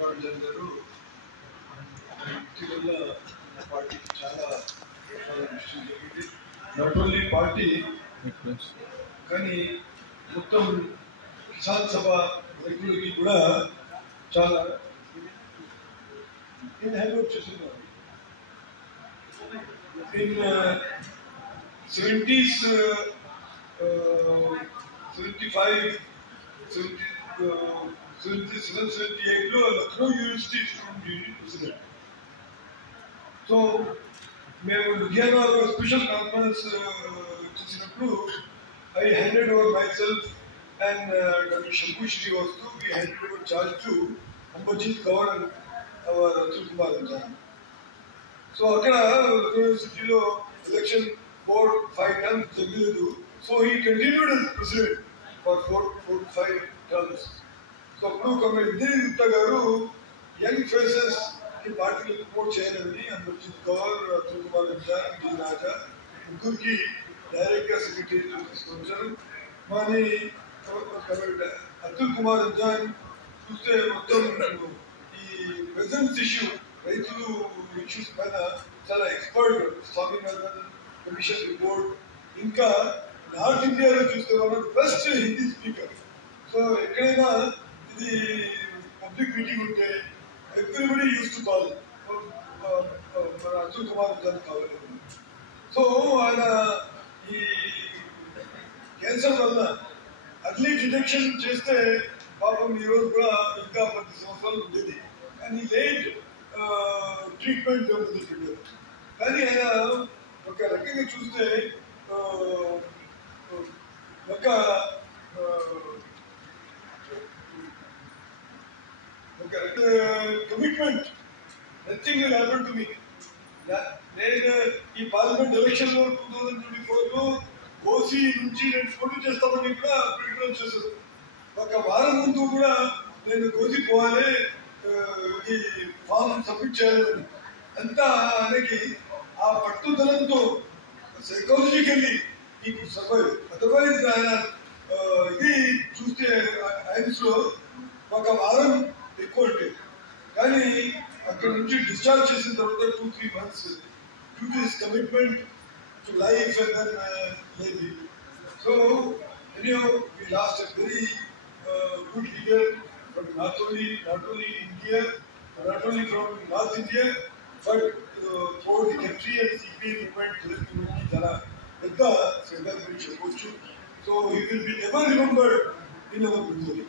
తులకుమార్ గారు ఇటీవల పార్టీకి చాలా విషయం జరిగింది. నాట్ ఓన్లీ పార్టీ కానీ మొత్తం కిసాన్ సభ వ్యక్తులకి కూడా చాలా హ్యాండ్అవుట్ చేస్తున్నారు. ఇన్ 70s, 75, 77, 78 లో Lucknow university student union president. So మేము లुधियाना స్పెషల్ కాన్ఫరెన్స్ చేసినప్పుడు I handed over myself and Dr. Shankhu Srivastu, we handed over charge to Amberjeet Kaur and our Tulkumaar Anjan. So అక్కడ యూనివర్సిటీలో ఎలక్షన్ 4-5 terms జరగలేదు. So he continued as president for 4-5 terms. So అప్పుడు ఇంద్రజిత్ గారు young faces ఈ పార్టీని promote చేయాలని Amarjit Kaur, తుల్కుమార్ Anjan, D రాజా ముగ్గురికి direct గా సెక్రటరీ తీసుకొచ్చారు. మరి అతుల్ కుమార్ అంజాన్ చూస్తే మొత్తం ఈ ప్రెజెన్స్ ఇష్యూ రైతులు ఇష్యూస్ పైన చాలా ఎక్స్పర్ట్. స్వామినాథన్ కమిషన్ రిపోర్ట్, ఇంకా నార్త్ ఇండియాలో చూస్తే మనం బెస్ట్ హిందీ స్పీకర్. సో ఎక్కడైనా ఇది పబ్లిక్ మీటింగ్ ఉంటే ఎవ్రీబడి యూస్ టు కాల్ మన అతుల్ కుమార్ అంజాన్ కావాలి. సో ఆయన ఈ క్యాన్సర్ వల్ల అర్లీ డిటెక్షన్ చేస్తే పాపం ఈరోజు కూడా ఇంకా 10 సంవత్సరాలు ఉండేది, కానీ లేట్ ట్రీట్మెంట్ మొదలుపెట్టారు. కానీ ఆయన ఒక రకంగా చూస్తే ఒక commitment, nothing will happen to me. నేను ఈ పార్లమెంట్ ఎలక్షన్ లో 2024 లో కోసి నుంచి నేను పోటీ చేస్తామని కూడా ప్రిడిక్ట్ చేశారు. ఒక వారం ముందు కూడా నేను కోసి పోవాలి, ఈ ఫామ్ సబ్మిట్ చేయాలని అంతా ఆయనకి ఆ పట్టుదలంతో సైకాలజికల్లీ ఈ సర్వైవ్. అదర్వైజ్ ఆయన ఇది చూస్తే ఆయన్స్ లో ఒక వారం ఎక్కువ అంటే, కానీ అక్కడ నుంచి డిశ్చార్జ్ చేసిన తర్వాత 2-3 months due to his commitment to life and then lady. So anyhow, we lost a very good leader from not only India, not only from North India, but for the country and CPI movement, ki jana pedda sevda cheppొచ్చు. So he will be ever remembered in our memory.